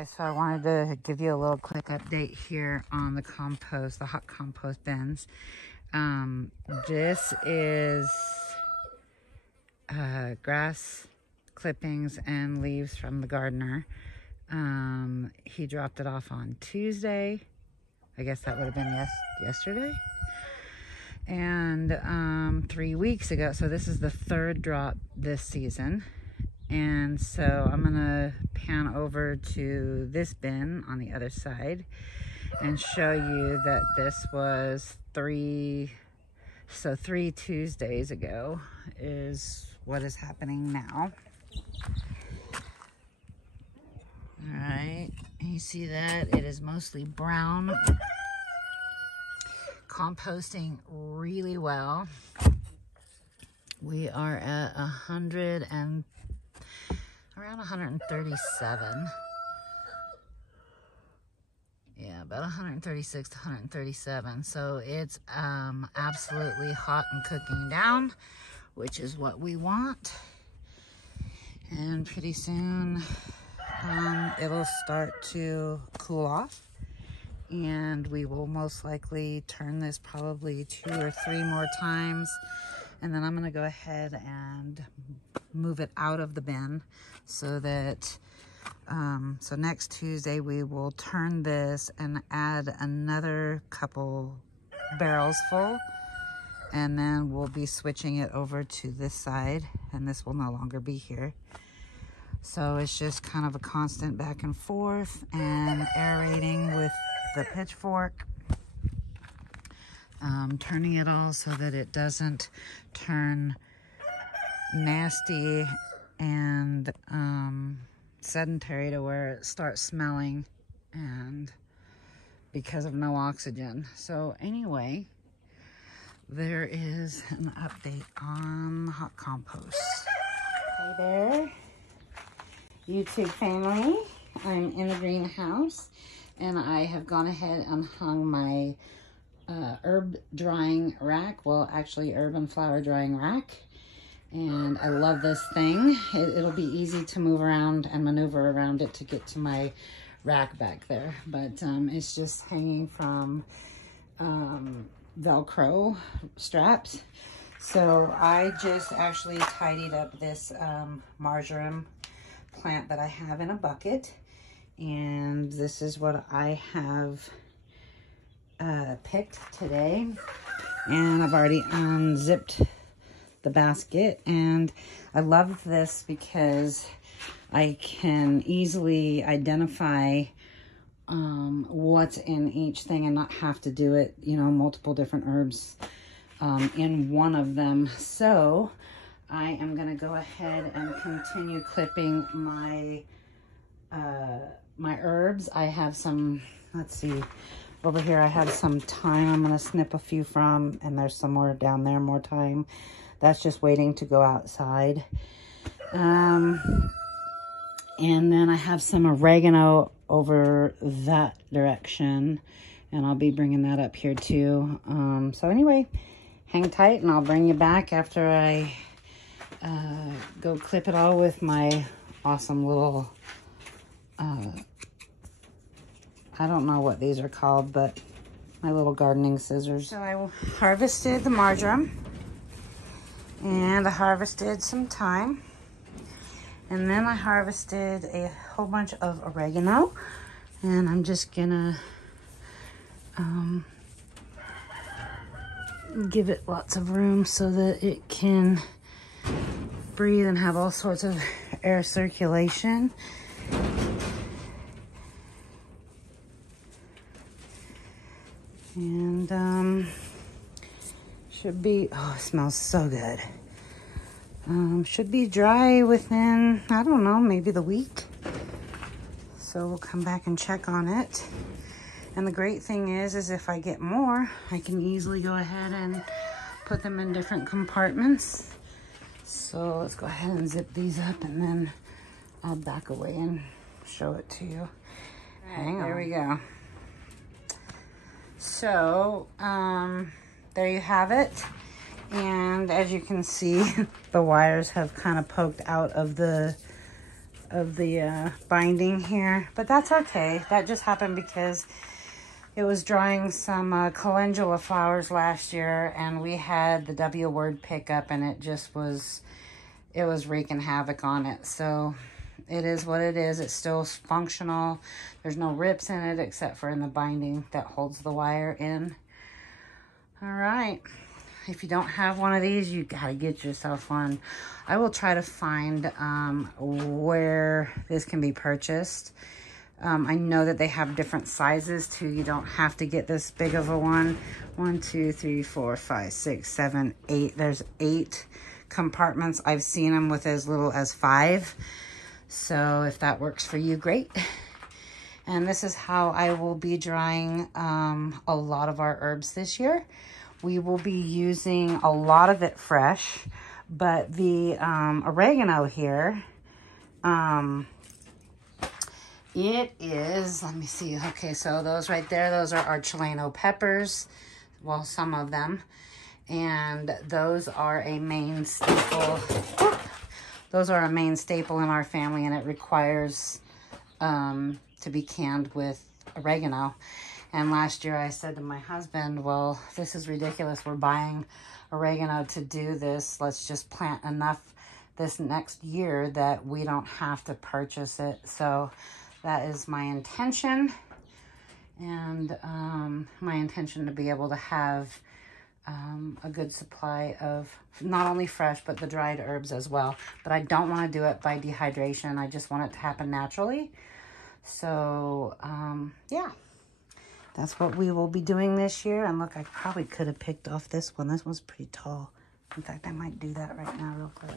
Guys, so I wanted to give you a little quick update here on the compost, the hot compost bins. This is grass clippings and leaves from the gardener. He dropped it off on Tuesday. I guess that would have been yesterday. And 3 weeks ago, so this is the third drop this season. And so I'm gonna pan over to this bin on the other side and show you that this was three Tuesdays ago is what is happening now. All right, you see that it is mostly brown, composting really well. We are at around 137. Yeah, about 136 to 137. So it's absolutely hot and cooking down, which is what we want. And pretty soon it'll start to cool off, and we will most likely turn this probably 2 or 3 more times. And then I'm gonna go ahead and move it out of the bin so that, so next Tuesday we will turn this and add another couple barrels full, and then we'll be switching it over to this side, and this will no longer be here. So it's just kind of a constant back and forth and aerating with the pitchfork. Turning it all so that it doesn't turn nasty and sedentary to where it starts smelling, and because of no oxygen. So anyway, there is an update on the hot compost. Hey there, YouTube family. I'm in the greenhouse, and I have gone ahead and hung my herb drying rack. Well, actually herb and flower drying rack. And I love this thing. It'll be easy to move around and maneuver around it to get to my rack back there. But it's just hanging from Velcro straps. So I just actually tidied up this marjoram plant that I have in a bucket. And this is what I have picked today, and I've already unzipped the basket. And I love this because I can easily identify what's in each thing and not have to do it, you know, multiple different herbs in one of them. So I am going to go ahead and continue clipping my my herbs. I have some, let's see, over here I have some thyme I'm going to snip a few from, and there's some more down there, more thyme. That's just waiting to go outside. And then I have some oregano over that direction, and I'll be bringing that up here too. So anyway, hang tight and I'll bring you back after I go clip it all with my awesome little I don't know what these are called, but my little gardening scissors. So I harvested the marjoram, and I harvested some thyme, and then I harvested a whole bunch of oregano, and I'm just gonna give it lots of room so that it can breathe and have all sorts of air circulation. And should be, oh, it smells so good. Should be dry within, I don't know, maybe the week. So we'll come back and check on it. And the great thing is if I get more, I can easily go ahead and put them in different compartments. So let's go ahead and zip these up, and then I'll back away and show it to you. Hang on. There we go. So, there you have it. And as you can see, the wires have kind of poked out of the of the binding here, but that's okay. That just happened because it was drying some calendula flowers last year, and we had the W word pickup, and it was wreaking havoc on it. So it is what it is. It's still functional. There's no rips in it except for in the binding that holds the wire in. All right. If you don't have one of these, you gotta get yourself one. I will try to find where this can be purchased. I know that they have different sizes too. You don't have to get this big of a one. 1, 2, 3, 4, 5, 6, 7, 8. There's 8 compartments. I've seen them with as little as 5. So if that works for you, great. And this is how I will be drying a lot of our herbs this year. We will be using a lot of it fresh, but the oregano here, it is, let me see. Okay, so those right there, those are our Chileno peppers. Well, some of them. And those are a main staple. Those are a main staple in our family, and it requires to be canned with oregano. And last year I said to my husband, well, this is ridiculous. We're buying oregano to do this. Let's just plant enough this next year that we don't have to purchase it. So that is my intention. And my intention to be able to have a good supply of not only fresh, but the dried herbs as well. But I don't want to do it by dehydration. I just want it to happen naturally. So, yeah. That's what we will be doing this year. And look, I probably could have picked off this one. This one's pretty tall. In fact, I might do that right now real quick.